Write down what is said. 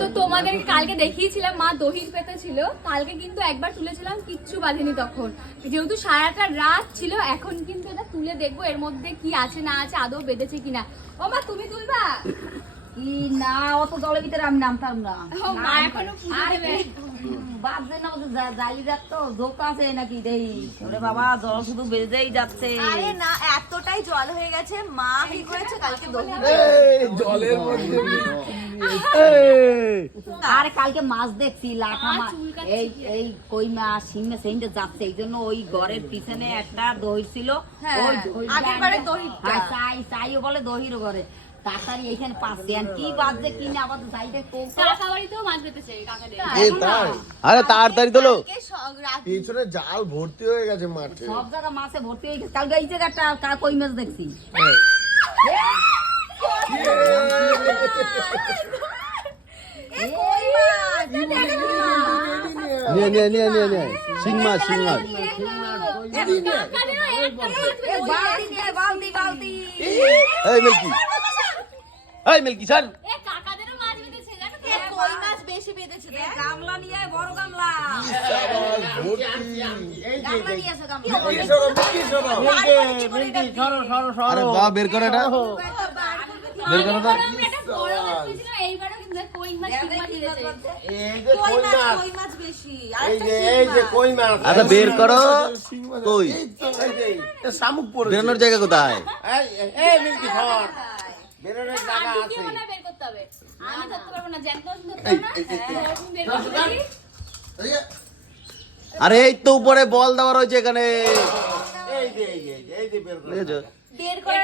তো তোমাদেরকে কালকে দেখিয়েছিলাম মা দহির পেতে ছিল, কালকে কিন্তু একবার তুলেছিলাম কিচ্ছু বাঁধেনি তখন, যেহেতু সারাটা রাত ছিল। এখন কিন্তু এটা তুলে দেখবো এর মধ্যে কি আছে না আছে, আদৌ বেঁধেছে কিনা। ও মা তুমি তুলবা? কি না, অত জলের ভিতরে আমি নামতাম না। মা এখনো পুজো দেবে। বাজে না, জালি যাক তো জোক আছে নাকি দেই। ওরে বাবা, জল শুধু বেজেই যাচ্ছে। আরে না, এতটাই জল হয়ে গেছে। মা কি করেছে কালকে দহি জলের মধ্যে আর কালকে মাছ দেখছি, লাঠা মাছ, এই এই কই মাছ, শিং মাছ সেইটা যাচ্ছে। এই জন্য ওই ঘরের পিছনে একটা দহি ছিল, ওই আগেরবারে দহিটা। চাইও বলে দহির ঘরে তাড়াতাড়ি এইখানে পাচ্ছে। আর কি বাজছে কি না আবার যাইতে কাকা বাড়িতেও মাছ বেঁধেছে কাকাদের। আরে তাড়াতাড়ি তোলো, কালকে রাত পিছনে জাল ভর্তি হয়ে গেছে মাঠে। সব জায়গা মাছে ভর্তি হয়ে গেছে। কালকে এই জায়গাটা কই মাছ দেখছি। কই মাছ নিয়ে নিয়ে নিয়ে নিয়ে নিয়ে শিং মাছ, শিং মাছ। বালতি নিয়ে বালতি বালতি। এই মিল্কি, এই মিল্কি স্যার, এ কাকাদেরও মাছ বেঁধেছে জানো তো? কই মাছ বেশি বেঁধেছে দেখ। গামলা নিয়ে, বড় গামলা গামলা নিয়ে এসো, গামলা। আরে বাহ, বের করে এটা, বের করে দাও। আমরা একটা বড় মাছ পেয়েছিলাম, এইবারও কিন্তু কই মাছ ঠিক মাছ বেঁধেছে। কই মাছ বেশি। আর আচ্ছা বের করো, কই বেরোনোর জায়গা কোথায়? আন্টিকে মনে হয় বের করতে হবে, আমি ধরতে পারবো না, জ্যান্ত ধরতে পারবো না। তুমি বের করতে পারি? আরে এই তো উপরে বল দেওয়া রয়েছে এখানে, বের করে